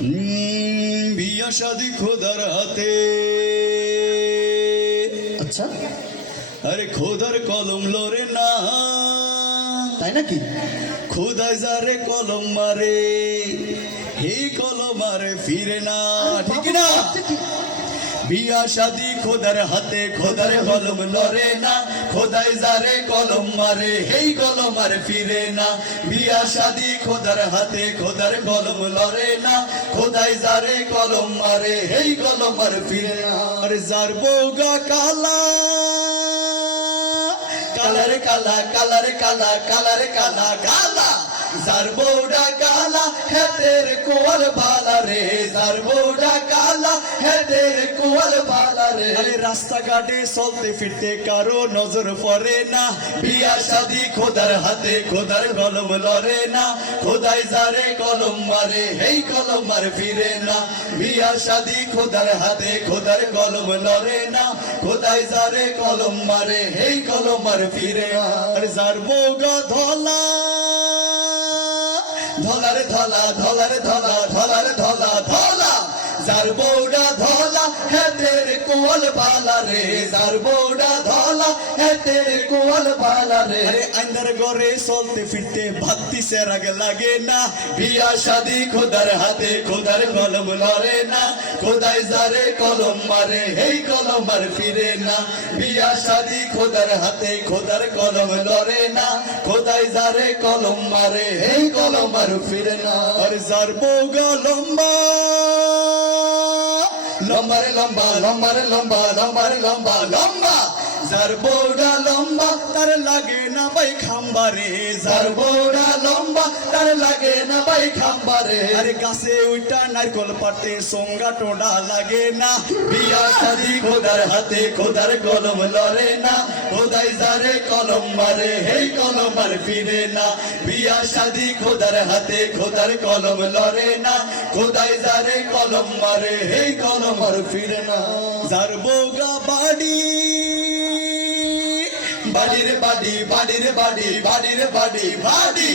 বিয়া শাদি খোদার হাতে। আচ্ছা, আরে খোদার কলম লরে না, তাই নাকি? খোদায় যারে কলম মারে, এই কলম মারে ফিরে না, ঠিক না? বিয়া শাদি খোদার হাতে, খোদার কলম লরে না, খোদায় যারে কলম মারে, এই কলম আর ফিরে না। বিয়া শাদি খোদার হাতে, খোদার কলম লরে না, খোদায় যারে কলম মারে, এই কলম আর ফিরে না। আরে যার বউগা কালা, কালার কালা, কালার কালা, কালার কালা কালা, যার বউডা কালা হেতের কোয়াল ভালা রে, যার বউডা কালা হেতের কোয়াল ভালা রে। আরে রাস্তাঘাটে চলতে ফিরতে কারো নজর পড়ে না, বিয়া শাদি খোদার হাতে, খোদার কলম লরে না, খোদাই যারে কলম মারে, এই কলম আর ফিরে না। বিয়া শাদি খোদার হাতে, খোদার কলম লরে না, খোদাই যারে কলম মারে, এই কলম আর ফিরে না। আরে যার বউগা ধলা, ধলারে ধলা, ধলারে ধলা, ধলারে ধলা ধলা, যার বউডা ধলা হেতের কোয়াল বালা রে, যার বউডা ধলা হেতের কোয়াল বালা রে। আরে আন্দার ঘরে চলতে ফিরতে ভাত্তি সেরাগ লাগে না, বিয়া শাদি খোদার হাতে, খোদার কলম লরে না, খোদাই যারে কলম মারে, এই কলম আর ফিরে না। বিয়া শাদি খোদার হাতে, খোদার কলম লরে না, খোদাই যারে কলম মারে, এই কলম আর ফিরে না। আর যার বউগা লম্বা, লম্বারে লম্বা, লম্বারে লম্বা, লম্বারে লম্বা লম্বা, যার বউডা লম্বা তার লাগে না ভাই খাম্বারে, যার বউডা লম্বা তার লাগে না ভাই খাম্বারে। আরে গাছে উইটা নারকল পাড়তে সঙ্গা টোডা লাগে না, বিয়া শাদি খোদার হাতে, খোদার কলম লরে না, খোদাই যারে কলম মারে, এই কলম আর ফিরে না। বিয়া শাদি খোদার হাতে, খোদার কলম লরে না, খোদাই যারে কলম মারে, এই কলম আর ফিরে না। যার বউগা বাড়ি, বাড়ির বাড়ি, বাড়ির বাড়ি, বাড়ির বাড়ি বাড়ি,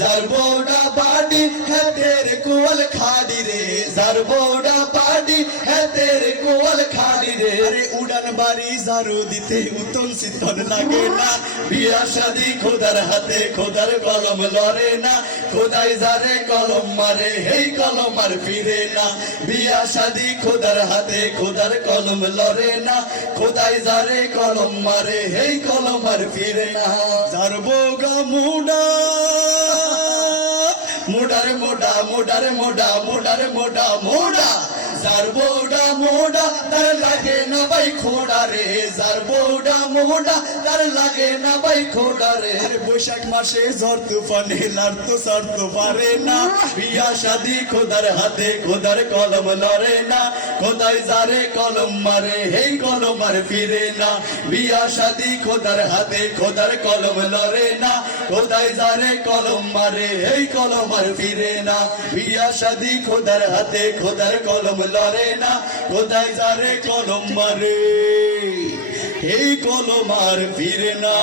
যার বউডা বাড়ি হেতের কোয়াল খাড়ি রে, যার বউডা বাড়ি হেতের কোয়াল খাড়ি রে। আরে উড়ান বাড়ি ঝাড়ু দিতে উতন শীতল লাগে না, বিয়া শাদি খোদার হাতে, খোদার কলম লরে না, খোদাই যারে কলম মারে, এই কলম আর ফিরে না। বিয়া শাদি খোদার হাতে, খোদার কলম লরে না, খোদাই যারে কলম মারে, এই কলম আর ফিরে না। যার বউগা মুডা, মুডারে মোডা, মুডারে মোডা, মুডারে মোডা মোডা, যার বউডা মোডা তার লাগে না ভাই খোড়া রে, যার বউডা মোডা তার লাগে না ভাই খোড়া রে। আরে বৈশাখ মাসে ঝড় তুফানে লাড়তো সারতো পারে না, বিয়া শাদি খোদার হাতে, খোদার কলম লরে না, খোদাই যারে কলম মারে, এই কলম আর ফিরে না। বিয়া শাদি খোদার হাতে, খোদার কলম লরে না, খোদাই যারে কলম মারে, এই কলম আর ফিরে না। বিয়া শাদি খোদার হাতে, খোদার কলম লরে না, খোদাই যারে কলম মারে, এই কলম আর ফিরে না।